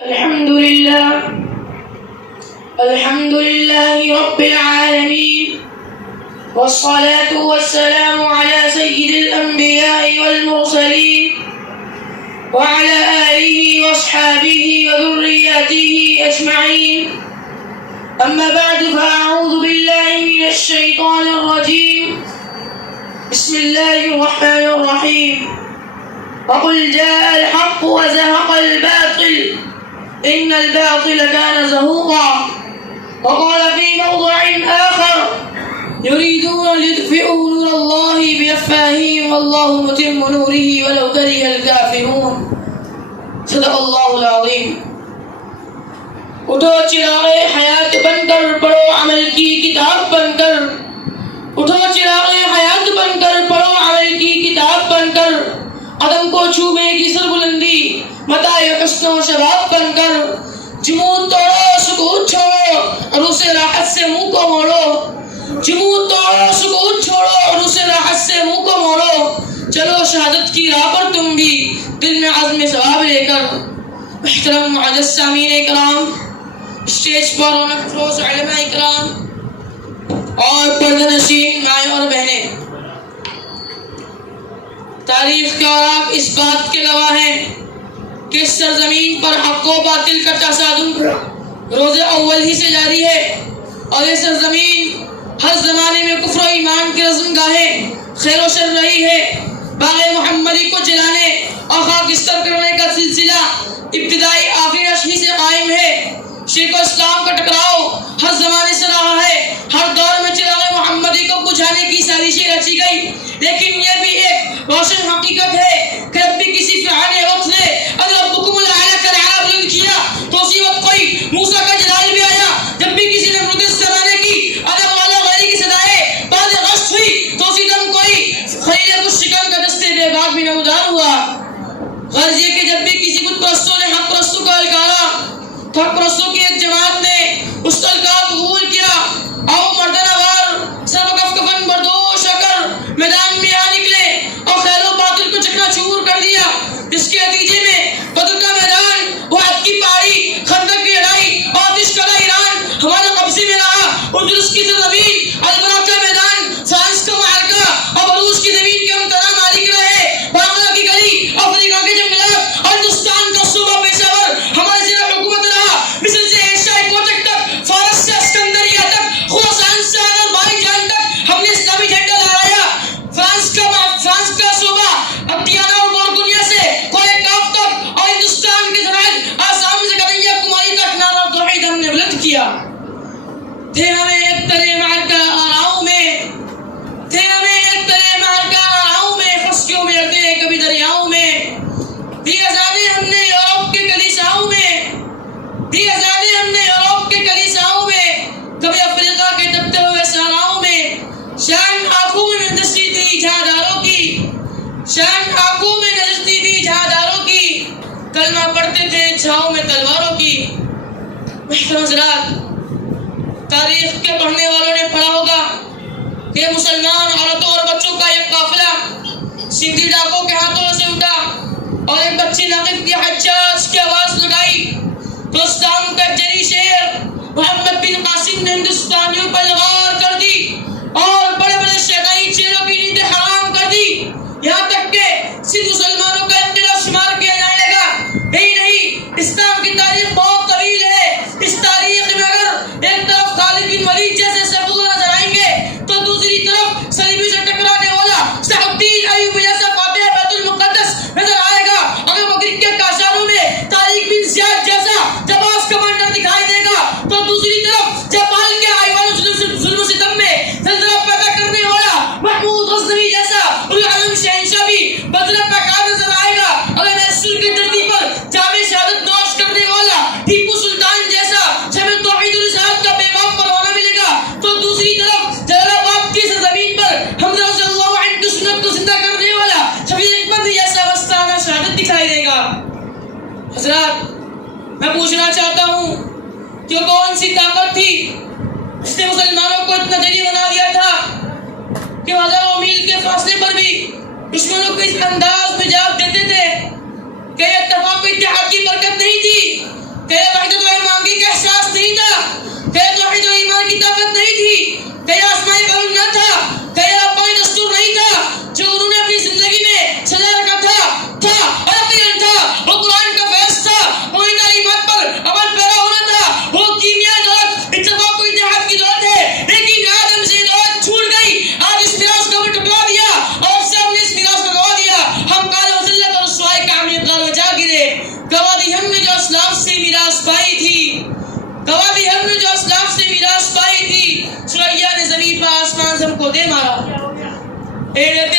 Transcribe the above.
الحمد لله رب العالمين، والصلاة والسلام على سيد الأنبياء والمرسلين وعلى آله وأصحابه وذرياته أجمعين. أما بعد، فأعوذ بالله من الشيطان الرجيم. بسم الله الرحمن الرحيم. وقل جاء الحق وزهق الباطل إن الباطل كان زهوقا. وقال في موضع آخر: يريدون ليطفئوا نور الله بأفواههم والله متم نوره ولو كره الكافرون. صدق اللہ العظیم. اٹھو چراغ حیات بن کر، پڑھو عمل کی کتاب بن کر. اٹھو چراغ حیات بن کر، پڑھو عمل کی کتاب بن کر. قدم کو چھونے کی سربلندی متاع حسن و شباب بن کر. جمود توڑو، سکوت چھوڑو اور اسے راحت سے منہ کو موڑو. جمود توڑو، سکوت چھوڑو اور اسے راحت سے منہ کو موڑو. چلو شہادت کی راہ پر تم بھی دل میں عزم ثواب لے کر. محترم معزز سامعین اکرام، اسٹیج پر رونق فروز علماء اکرام اور پردہ نشین مائیں اور بہنیں، تاریخ کے اوراق اس بات کے گواہ ہیں کہ اس سرزمین پر حق و باطل کا تصادم روز اول ہی سے جاری ہے، اور یہ سرزمین ہر زمانے میں کفر و ایمان کی رزم گاہیں خیر و شر رہی ہے. باغ محمدی کو جلانے اور خاکستر کرنے کا سلسلہ ابتدائی آخری اشہی سے قائم ہے. شرک و اسلام کا ٹکراؤ ہر زمانے سے رہا ہے. ہر دور میں چراغ محمدی کو بجھانے کی سازشیں رچی گئی، لیکن یہ بھی ایک روشن حقیقت ہے کہ جب بھی کسی فرعون وقت نے اگر ربکم الاعلی کا نعرہ بلند کیا تو اسی وقت کوئی موسیٰ کا جلال بھی آیا. جب بھی کسی نے نمرود زمانے کی ادب والا غیری کی صدائے بعد غشت ہوئی تو اسی دم کوئی خلیل کچھ شکن کا دستے بے باک بھی نمودار ہوا. غرض یہ کہ جب بھی کسی بت پرستوں نے حق پرستوں کا الکارا، حق پرستوں کی ایک جماعت نے اس کا الکار قبول کیا، آؤ مردانہ وار سب کف کفن بردوش ہو کر میدان میں آ نکلے اور خیر و باطل کو چکنا چور کر دیا، جس کے نتیجے میں بدر کا میدان، وحد کی پہاڑی، خندق کی لڑائی اور آتش کلا ایران ہمارے قبضے میں رہا. اندلس کی سرزمین، البرا کا میدان، فرانس کا معرکہ اور بلوچ کی زمین کے ہم تنہا مالک رہے. باغلہ کی گلی، افریقہ کے جنگلات اور ہندوستان کا صوبہ پیشاور ہمارے زیر حکومت رہا. مصر سے ایشیائی کوٹک تک، فارس سے اسکندریہ تک، خراسان سے آذربائیجان تک ہم نے اسلامی جھنڈا لہرایا. فرانس کا صوبہ ابتیانا اور بورگونیا سے کوئے کاف تک اور ہندوستان کے سرحد آسام سے کنیا کماری تک نعرہ توحید ہم نے بلند کیا. تھے ہمیں ایک ترے معرکہ آراؤں میں، تھے ہمیں ایک ترے معرکہ آراؤں میں، خشکیوں میں اڑتے کبھی دریاؤں میں. دی آزادی ہم نے یورپ کے کلیساؤں میں، دی آزادی ہم نے یورپ کے کلیساؤں میں، کبھی افریقہ کے دبتے ہوئے صحراؤں میں. شان آنکھوں میں نجستی تھی جہاداروں کی، شان آنکھوں میں نجستی تھی جہاداروں کی، کلمہ پڑھتے تھے چھاؤں میں تلواروں کی. محترم حضرات، تاریخ کے پڑھنے والوں نے پڑھا ہوگا کہ مسلمان عورتوں اور بچوں کا ایک قافلہ سندھی ڈاکوں کے ہاتھوں سے اٹھا اور ایک بچی ناقد کی حجاج کی آواز لگائی تو اسلام کا جری شعر محمد بن قاسم نے ہندوستانیوں پر غار کر دی اور بڑے بڑے شیطانی چہروں کی نیند حرام کر دی. یہاں تک کہ صرف مسلمانوں کا انقلاب شمار کیا جائے گا. یہی نہیں، اسلام کی تاریخ بہت طویل ہے. اس تاریخ میں اگر ایک طرف خالد بن ولید جیسے سیف اللہ نظر آئیں گے تو دوسری طرف صلیبی سے ٹکرانے والا صلاح الدین ایوبی جیسا فاتح بیت المقدس نظر آئے گا. اگر مغرب کے کاشانوں میں طارق بن زیاد جیسا جباز کمانڈر دکھائی دے گا تو دوسری طرف جبال کے آئیوان ظلم و ستم میں زلزلہ پیدا کرنے والا محمود غزنوی جیسا العالم شہنشاہ بھی بدلہ پیکار نظر آئے گا. اگر محصول کی دھرتی پر جامع شہادت نوش کرنے والا ٹیپو سلطان جیسا شمع توحید الرسالت کا بے باک پروانہ ملے گا تو دوسری طرف جلال آباد کی سرزمین پر حمزہ رضی اللہ عنہ کی سنت کو زندہ کرنے والا شفیع احمد جیسا وسطانہ شہادت دکھائی دے گا. حضرات، میں پوچھنا چاہتا ہوں کہ کون سی طاقت تھی جس نے مسلمانوں کو اتنا جری بنا دیا تھا کہ ہزاروں میل کے فاصلے پر بھی دشمنوں کو اس انداز میں جواب دیتے تھے کہ اتفاق و اتحاد کی برکت نہیں تھی اے